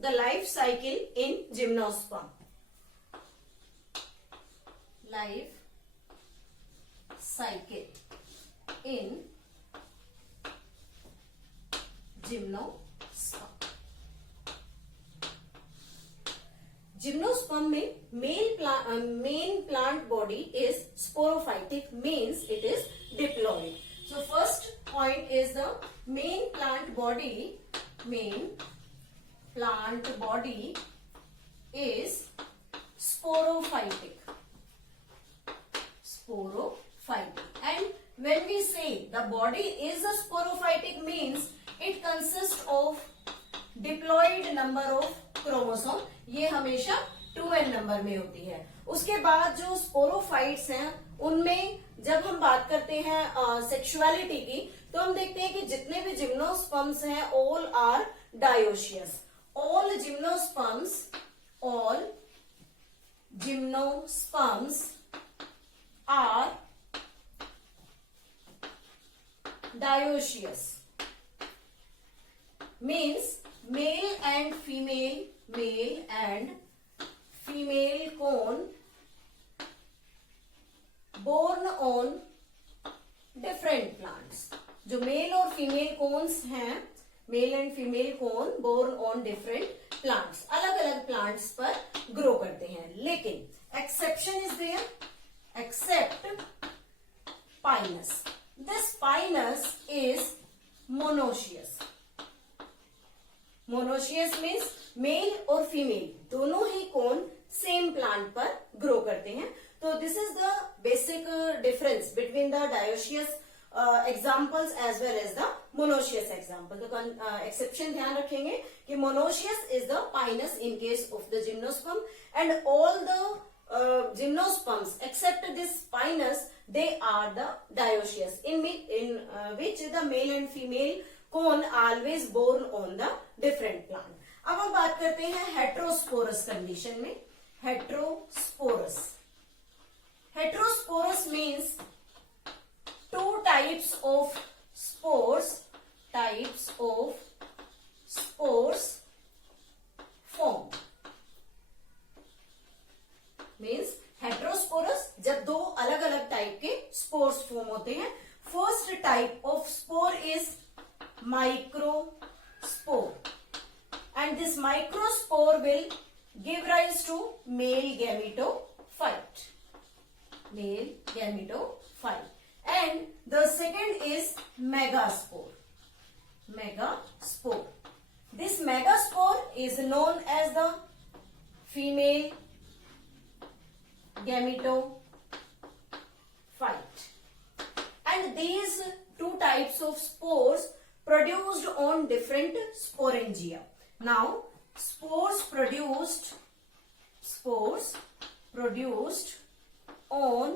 the life cycle in gymnosperm. Life cycle in gymnosperm. Gymnosperm में main plant body is sporophytic, means it is diploid. So first point is the main plant body. Main plant body is sporophytic. Sporophytic. And when we say the body is a sporophytic, means it consists of diploid number of chromosome. ये हमेशा 2n number में होती है. उसके बाद जो sporophytes हैं उनमें जब हम बात करते हैं सेक्सुअलिटी की, तो हम देखते हैं कि जितने भी जिम्नोस्पर्म्स हैं all are dioecious. All gymnosperms are dioecious, means male and female cone born on different plants. जो मेल और फीमेल कोन्स हैं, male and female cone born on different plants, अलग अलग प्लांट्स पर ग्रो करते हैं. लेकिन exception is there, except pinus. This pinus is monoecious. Monoecious means male और फीमेल दोनों ही कोन सेम प्लांट पर ग्रो करते हैं. तो this is the basic difference between the dioecious examples as well as the monoecious example. तो exception ध्यान रखेंगे कि monoecious is the Pinus in case of the gymnosperm, and all the gymnosperms except this pinus, they are the dioecious, in which the male and female cone always born on the different plant. अब हम बात करते हैं heterosporous condition में. Heterosporous means two types of spores form. Means heterosporous जब दो अलग अलग टाइप के स्पोर्स फॉर्म होते हैं. First type of spore is microspore, and this microspore will give rise to male gametophyte. And the second is megaspore. This megaspore is known as the female gametophyte, and these two types of spores produced on different sporangia. Now spores produced on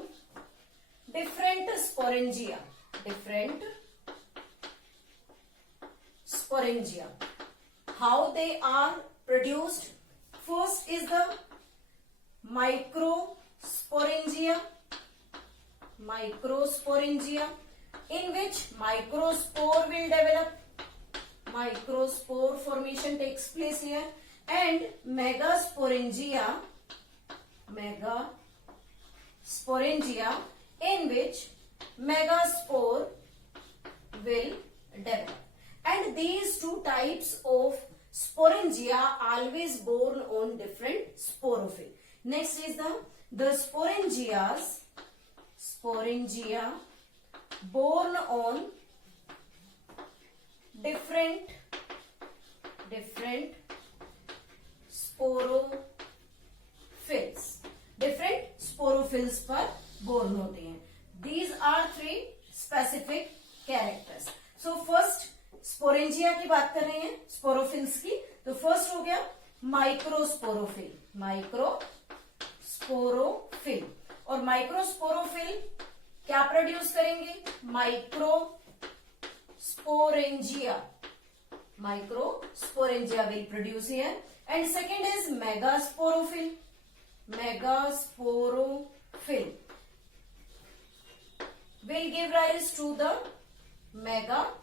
different sporangia. How they are produced? First is the microsporangia, in which microspore will develop. Microspore formation takes place here. And megasporangia, in which megaspore will develop. And these two types of sporangia always born on different sporophyll. Next is the sporangia born on different sporophylls पर born होते हैं. These are three specific characters. So first sporangia की बात कर रहे हैं, sporophylls की. तो first हो गया माइक्रोस्पोरोफिल. और माइक्रोस्पोरोफिल क्या प्रोड्यूस करेंगे? Microsporangia will produce here. And second is megasporophil will give rise to the megaspore.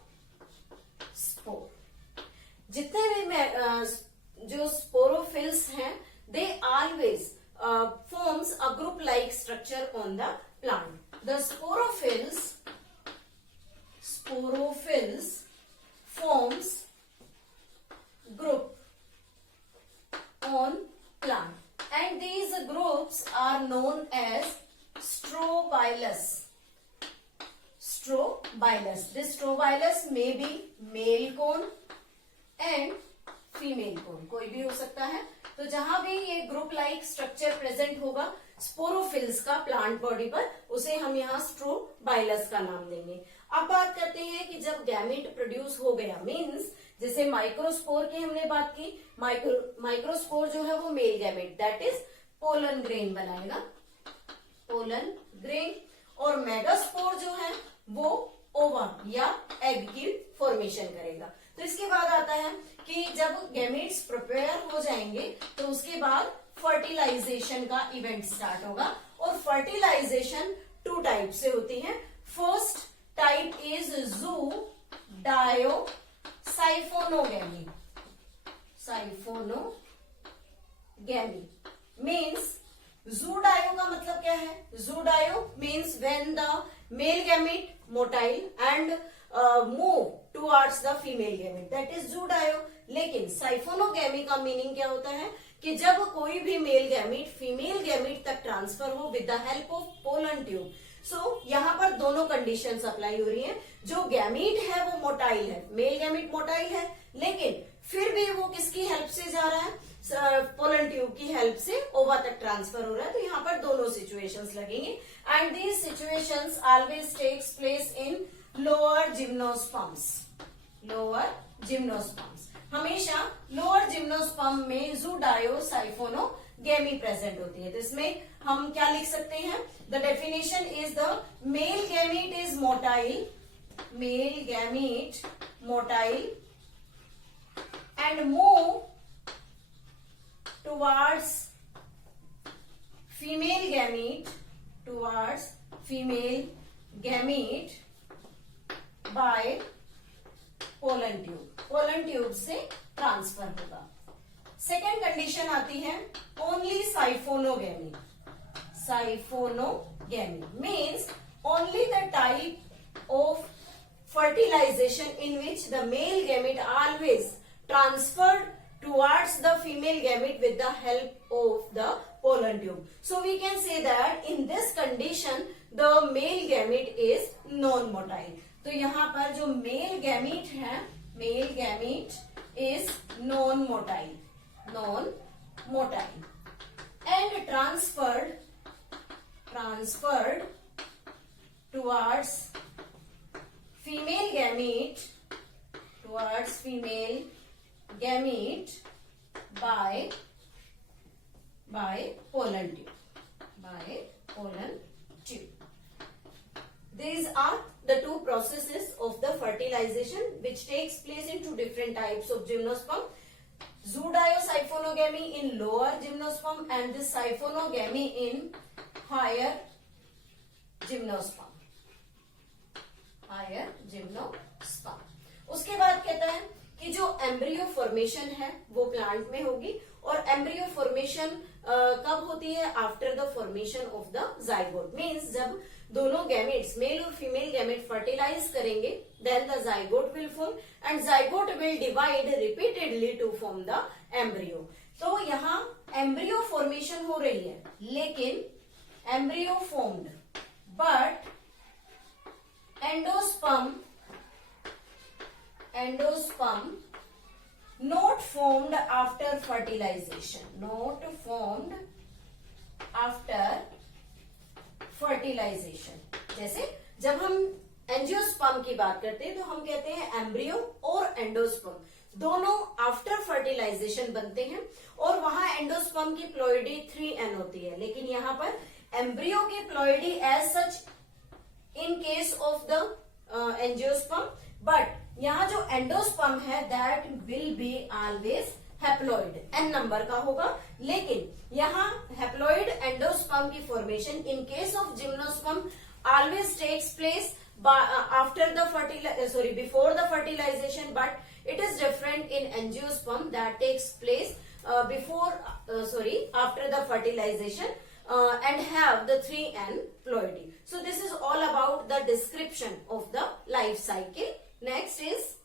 जितने भी जो स्पोरोफिल्स हैं they always forms a group like structure on the plant. The sporophylls forms group on plant, and these groups are known as strobilus. This strobilus may be male cone and female cone, कोई भी हो सकता है। तो जहां भी ये group like structure present होगा स्पोरोफिल्स का प्लांट बॉडी पर, उसे हम यहाँ स्ट्रोबाइलस का नाम देंगे। अब बात करते हैं कि जब गैमेट प्रोड्यूस हो गया, मींस जैसे माइक्रोस्पोर की हमने बात की, माइक्रोस्पोर जो है वो male gamete that is pollen grain बनाएगा, पोलन ग्रेन, और मेगास्पोर जो है वो ओवा या एग की फॉर्मेशन करेगा। तो इसके बाद आता है कि जब गैमेट्स प्रिपेयर हो जाएंगे तो उसके बाद फर्टिलाइजेशन का इवेंट स्टार्ट होगा, और फर्टिलाइजेशन 2 टाइप से होती है। First type is zooidogamy siphonogamy. Means zooidogamy का मतलब क्या है? Zooidogamy means when the male gamete motile and move towards the female gamete, that is zooidogamy. लेकिन साइफोनोगैमी का मीनिंग क्या होता है कि जब कोई भी मेल गैमेट फीमेल गैमेट तक ट्रांसफर हो with the help of pollen tube. So यहाँ पर दोनों कंडीशंस अप्लाई हो रही हैं। जो गैमेट है वो मोटाइल है, मेल गैमेट मोटाइल है, लेकिन फिर भी वो किसकी हेल्प से जा रहा है? पोलन ट्यूब की हेल्प से ओवा तक ट्रांसफर हो रहा है। तो यहाँ पर दोनों सिचुएशंस लगेंगे, and these situations always takes place in lower gymnosperms. हमेशा लोअर जिम्नोस्पर्म में ज़ूडायो साइफोनोगैमी प्रेजेंट होती है। तो इसमें हम क्या लिख सकते हैं? The definition is the male gamete is motile and move towards female gamete by pollen tube से ट्रांसफर होगा। सेकेंड कंडीशन आती है only siphonogamy means only the type of fertilization in which the male gamete always transferred towards the female gamete with the help of the pollen tube. So we can say that in this condition the male gamete is non-motile. तो यहाँ पर जो male gamete है, male gamete is non motile and transferred towards female gamete by pollen tube. These are the 2 processes of the fertilization which takes place in 2 different types of gymnosperm. Zoodio-siphonogamy in lower gymnosperm and this siphonogamy in higher gymnosperm. उसके बाद कहता है कि जो embryo formation है वो plant में होगी, और एम्ब्रियो फॉर्मेशन कब होती है? After the formation of the zygote. Means जब दोनों गैमेट्स मेल और फीमेल गैमेट फर्टिलाइज करेंगे, then the zygote will form and zygote will divide repeatedly to form the embryo. तो यहाँ एम्ब्रियो फॉर्मेशन हो रही है, लेकिन embryo formed but endosperm not formed after fertilization. जैसे जब हम एंजियोस्पर्म की बात करते हैं तो हम कहते हैं एम्ब्रियो और एंडोस्पर्म दोनों आफ्टर फर्टिलाइजेशन बनते हैं, और वहां एंडोस्पर्म की प्लॉइडी 3n होती है, लेकिन यहाँ पर एम्ब्रियो की ploidy as such in case of the angiosperm, but यहाँ जो एंडोस्पर्म है that will be always haploid, n number का होगा। लेकिन यहाँ हैप्लॉइड एंडोस्पर्म की formation in case of gymnosperm always takes place before the fertilization, but it is different in angiosperm that takes place after the fertilization and have the 3N ploidy. So this is all about the description of the life cycle. Next is